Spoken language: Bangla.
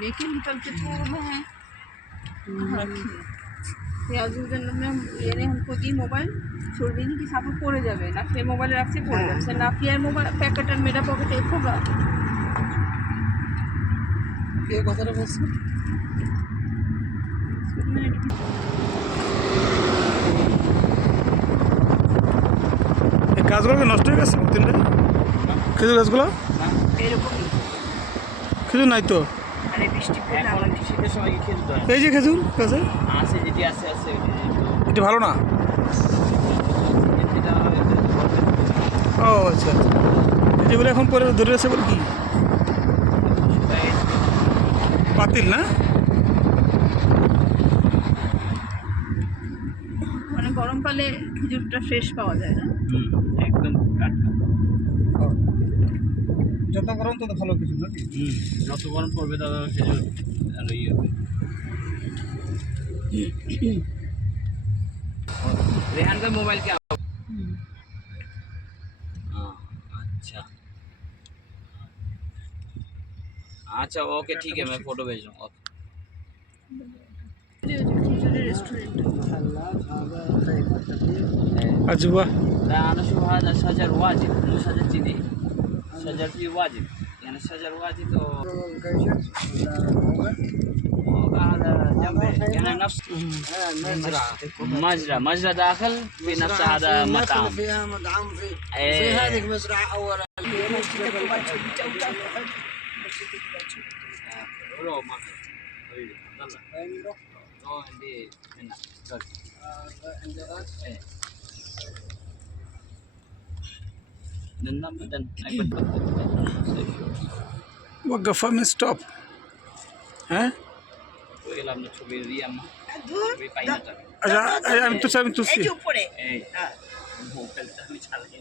लेके निकलते छोड़ना है। हमको दी मोबाइल छोड़ दी कि साफ पड़े जाए ना फिर मोबाइल रखছে পড়ে যাচ্ছে না ফিয়ার মোবাইল প্যাকেট আর মেরা পকেটে খোলা কে কথাটা বলছে এই গাছগুলো নষ্ট হয়ে গেছে তিনটা খেজুর গাছগুলো এরকম খেজুর নাই তো আরে বৃষ্টি পড়লে আমার শীতের সময় কি খেজুর হয়? এই যে খেজুর গাছে আছে যেটি আছে এটা ভালো না এটা ও আচ্ছা যেগুলো এখন পরে ধরে আছে বলে কি পাতিল না মানে গরমকালে খেজুরটা ফ্রেশ পাওয়া যায় না একদম টাটকা। যত গরম তত ভালো কিছু নাকি যত গরম পড়বে তত খেজুর আর ইয়ে হবে। रेहान का मोबाइल क्या अच्छा अच्छा ओके ठीक है मैं फोटो भेज रहा हूँ আজবা لا أنا شوف هذا شجر واجد مو شجر جدي شجر فيه واجد يعني شجر واجد هذا جنبه يعني نفس مجرى داخل في نفس هذا مطعم فيها مطعم في هذه المزرعة أولا وقفها من ستوب ها আচ্ছা আমি তো এই যে উপরে মোবাইলটা আমি চালাই